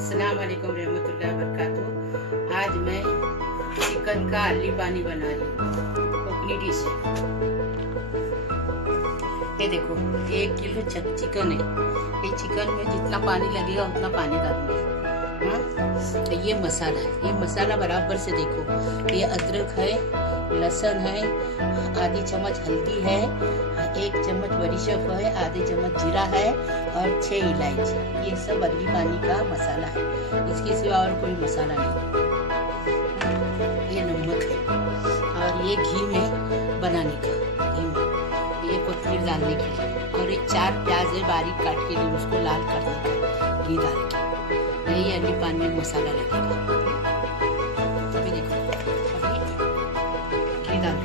अस्सलाम वालेकुम रहमतुल्लाहि व बरकातुहू। आज मैं चिकन का अर्ली पानी बना रही हूँ। अपनी डिश है। ये देखो 1 किलो चिकन है। ये चिकन में जितना पानी लगेगा उतना पानी डालूंगी। हाँ, तो ये मसाला है। ये मसाला बराबर से देखो। ये अदरक है, लहसुन है, आधी चम्मच हल्दी है, 1 चम्मच बड़ी शफ है, आधे चम्मच जीरा है और 6 इलायची। ये सब अर्ली पानी का मसाला है। इसके सिवा और कोई मसाला नहीं। ये नमक है और ये घी में बनाने का। घी में ये कोथिंबीर डालने के लिए और ये 4 प्याज है बारीक काट के लिए, उसको लाल करने का घी डाल के। यही अर्ली पानी में मसाला लगेगा। अभी देखो, अभी घी डाल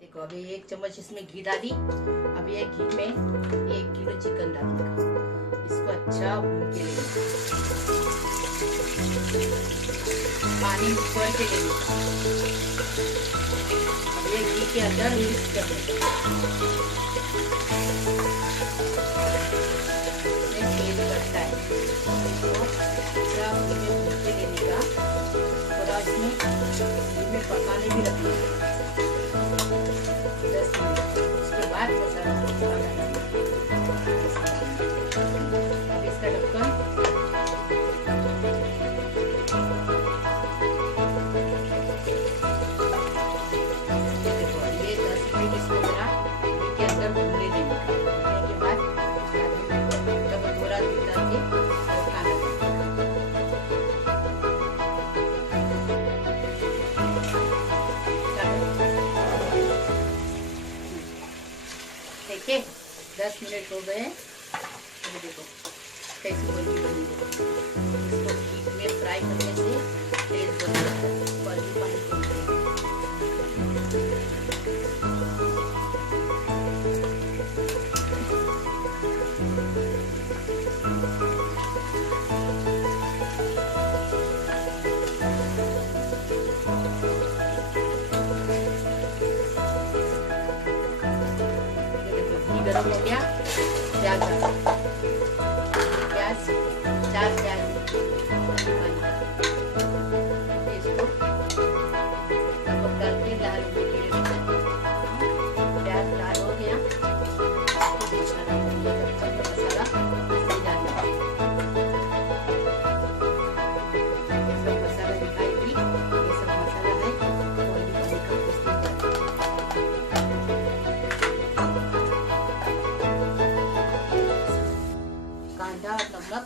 देखो। अभी 1 चम्मच इसमें घी डाली। अभी ये घी में 1 किलो चिकन डालने का। इसको अच्छा भून के लेना, पानी छोड़ के लेने का। अब ये घी के अंदर मिक्स कर देना। तेज पत्ता है, इसको पूरा घी में भून के लेने का। थोड़ा इसमें घी में पकाने भी रखना 10 मिनट। उसके बाद मसाला डालना। अब इसका ढक्कन देखो। ये 10 मिनट इसको जरा घी के अंदर भूनने देने का। भूनने के बाद तब थोड़ा दूध डाल के खाना देखिए 10 मिनट हो गए। अभी देखो कैसे बनी बनी। इसको घी में फ्राई करने से टेस्ट बन जाता है। पानी गरम हो गया। प्याज प्याज 4 प्याज इसको नमक डाल के लाल होने के लिए। प्याज लाल हो गया। मसाला इसमें डालना है। ये सब मसाला दिखाई दी। ये सब मसाला है कांदा और नमक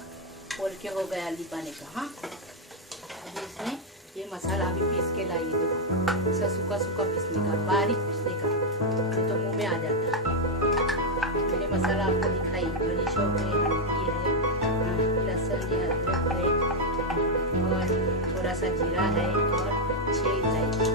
खोल के हो गया अर्ली पानी का। हाँ, अभी इसमें ये मसाला अभी पीस के लाई। देखो इसका सूखा सूखा पीसने का, बारीक पीसने का, नहीं तो मुंह में आ जाता है। मैंने मसाला आपको दिखाई। बड़ी शौक है, हल्दी है, लहसुन है, अदरक है और थोड़ा सा जीरा है और 6 इलायची।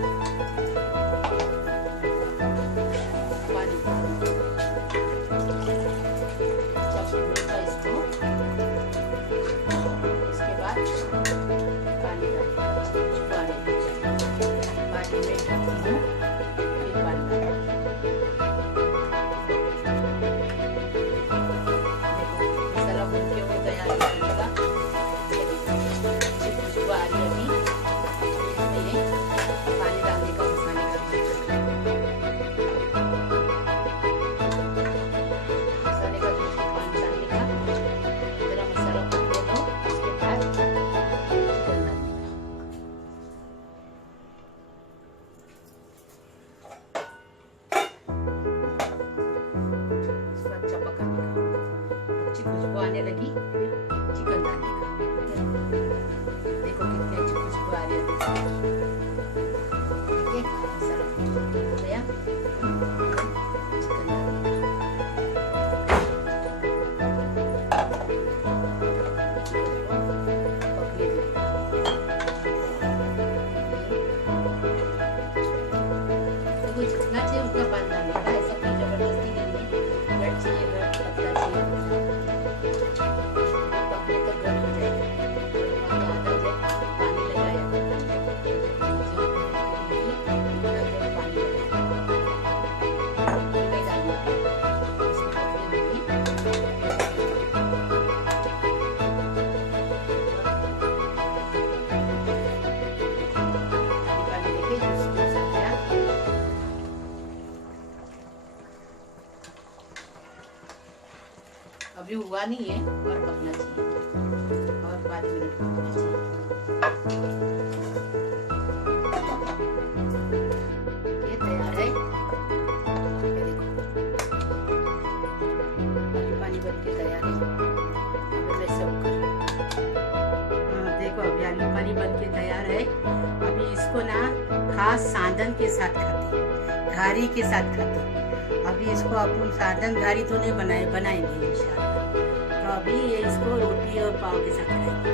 हुआ नहीं है, और पकना चाहिए, और 5 मिनट पकना चाहिए। ये तैयार है, ये देखो अभी पानी बन के तैयार है। अब मैं सर्व कर, हाँ देखो अभी आलू पानी बन के तैयार है। अभी इसको ना खास साधन के साथ खाते, घारी के साथ खाते। अभी इसको अपन साधन घारी तो नहीं बनाएंगे इंशाल्लाह। तो अभी ये इसको रोटी और पाव के साथ खाएंगे।